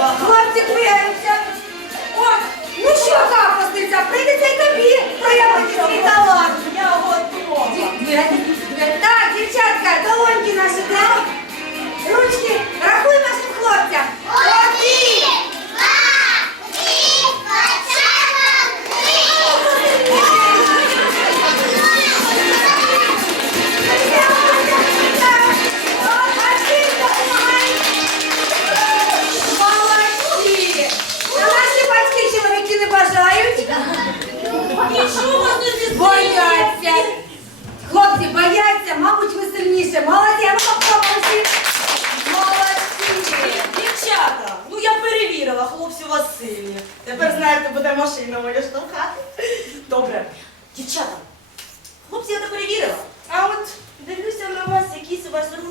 Хлопці твердяться. О, ну що запуститься? Прийдеться й тобі проявити талант. Я Так, дівчатка, долоньки наші, так? Ручки, рахуй нашим хлопцям.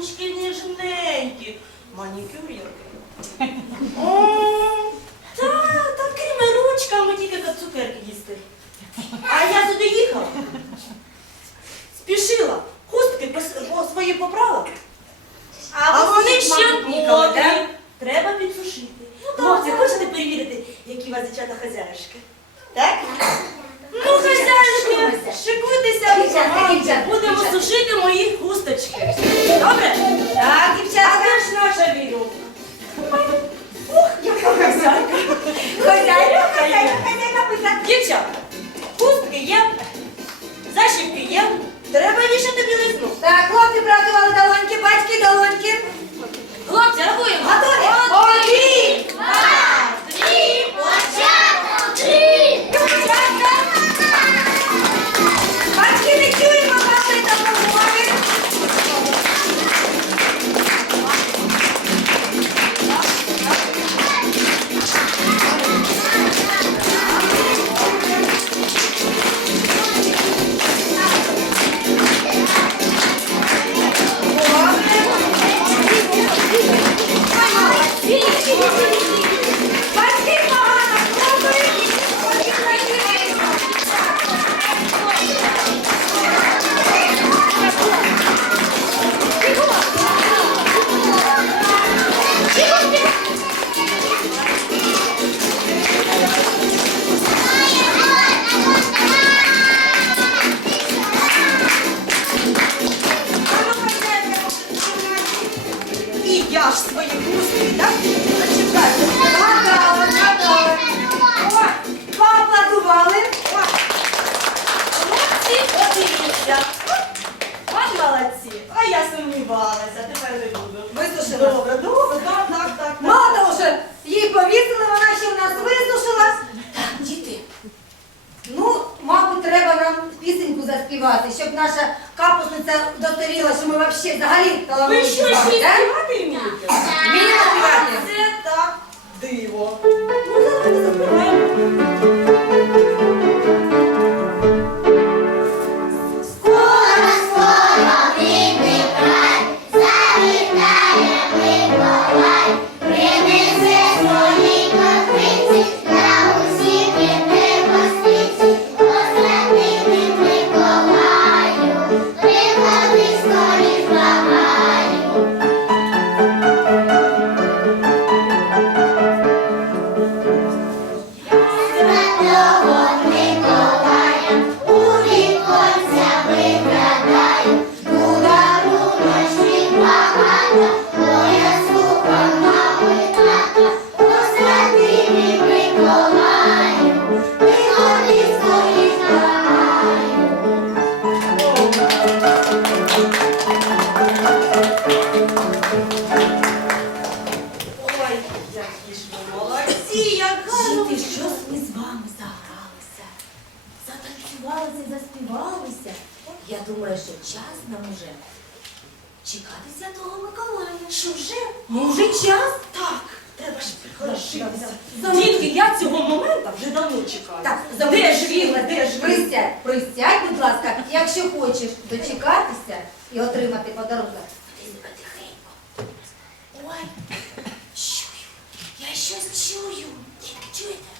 ручки ніжненькі, манікюрірки. співати, щоб наша капусниця достовіла, що ми взагалі взагалі. Ви що, ще й співати вмієте? Вміємо співати? хочеш дочекатися і отримати подарунок, ти. Ой, чую, я щось чую. Дітки, чуєте?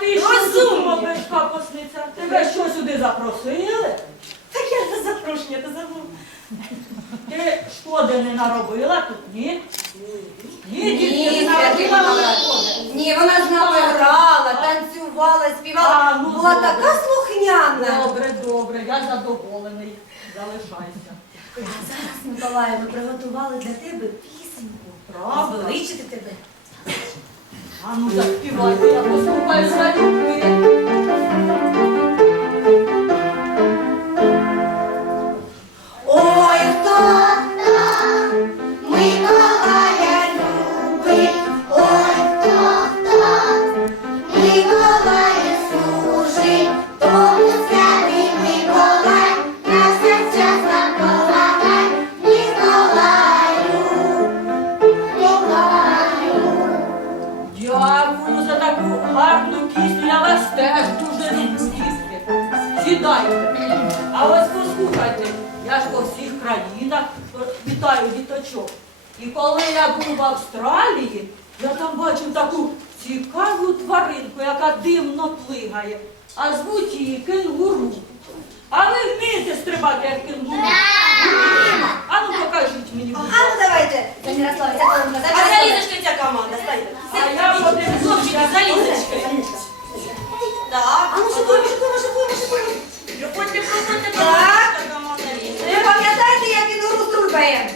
Ти що Розумні. думав, капосниця? Тебе що сюди запросили? Так я на запрошення то забув. Ти шкоди не наробила тут, ні? Ні, дітки, не наробила шкоди. Ні, вона з нами грала, танцювала, співала. А, ну, Була добре. така слухняна. Добре, добре, я задоволений. Залишайся. А зараз, Миколаю, ми приготували для тебе пісеньку. Правда? Звеличити тебе. А ну заспівайте, я послухаю залюбки. Ой, А ось послухайте, я ж по всіх країнах вітаю діточок. І коли я був в Австралії, я там бачив таку цікаву тваринку, яка дивно плигає, а звуть її кенгуру. А ви вмієте стрибати, як кенгуру? А ну покажіть мені. будь А ну давайте, ця колонка, А залізочка ця команда, стайте. А я подивлюся. Хлопчики, залізочки. Так, А ну шикуємо, шикуємо. Проходьте, проходьте, проходьте, команда лізе. Ви пам'ятаєте, як він гру струльбає?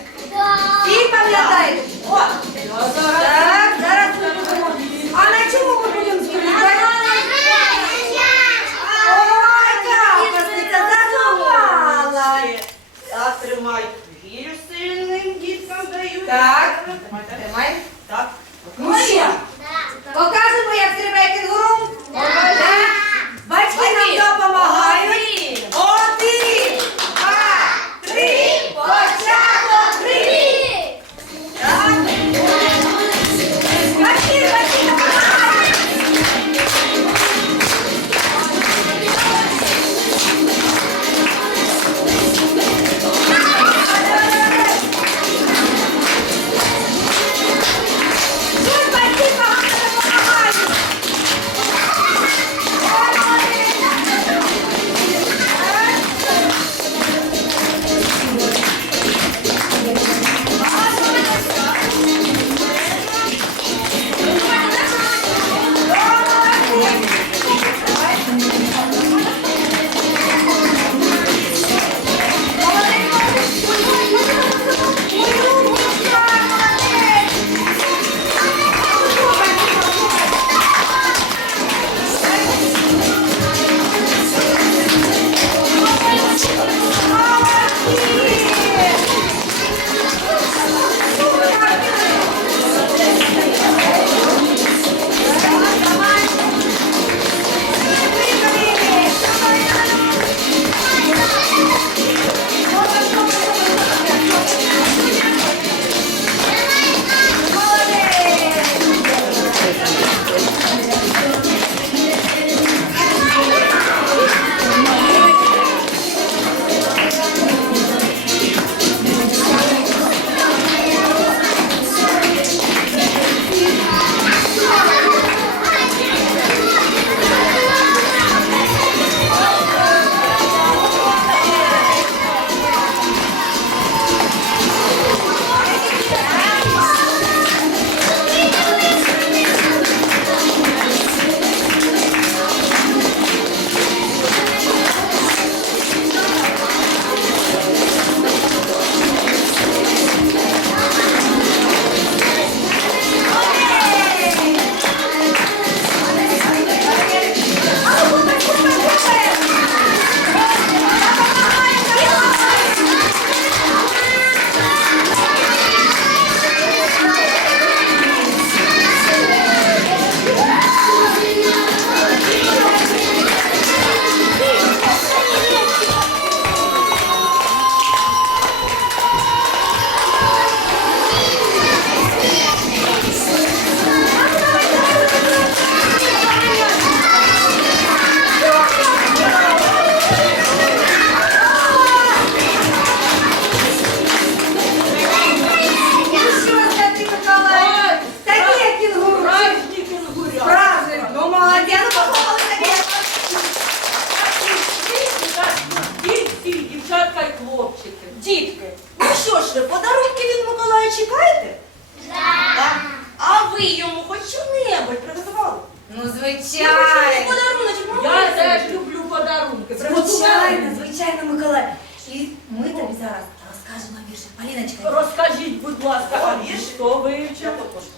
Звичайно, звичайно, Миколай. І ми тобі зараз розкажемо віршик. Поліночка, Розкажіть, будь ласка, А, вірш? хто вивчив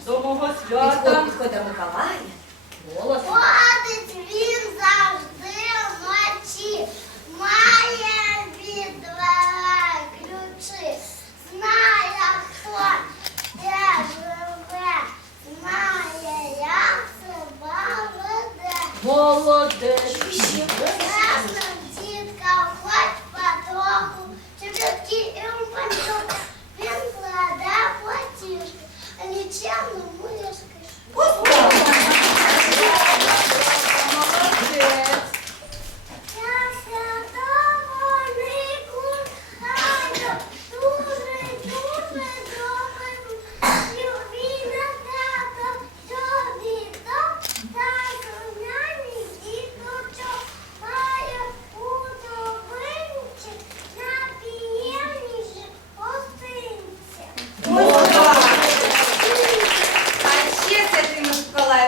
до мого свята? підходь, підходь до Миколая. Голос. Ходить він завжди вночі, має від дверей ключі, знає, хто де живе, знає, як себе веде. Молодець.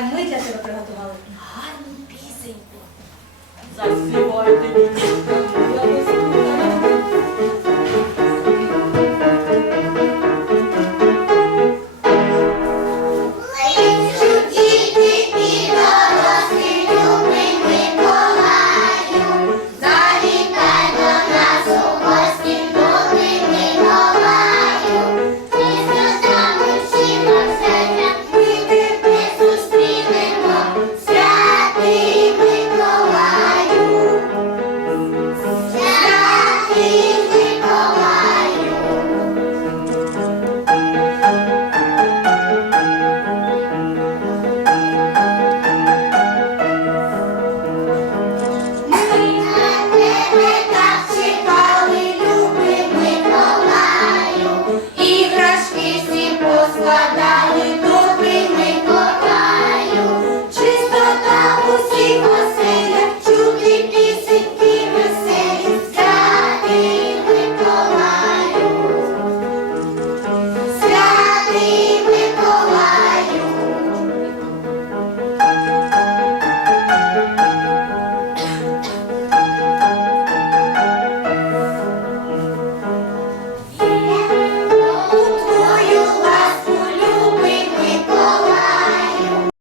Миколай, ми для тебе приготували гарну пісеньку. Заспівайте, дітки.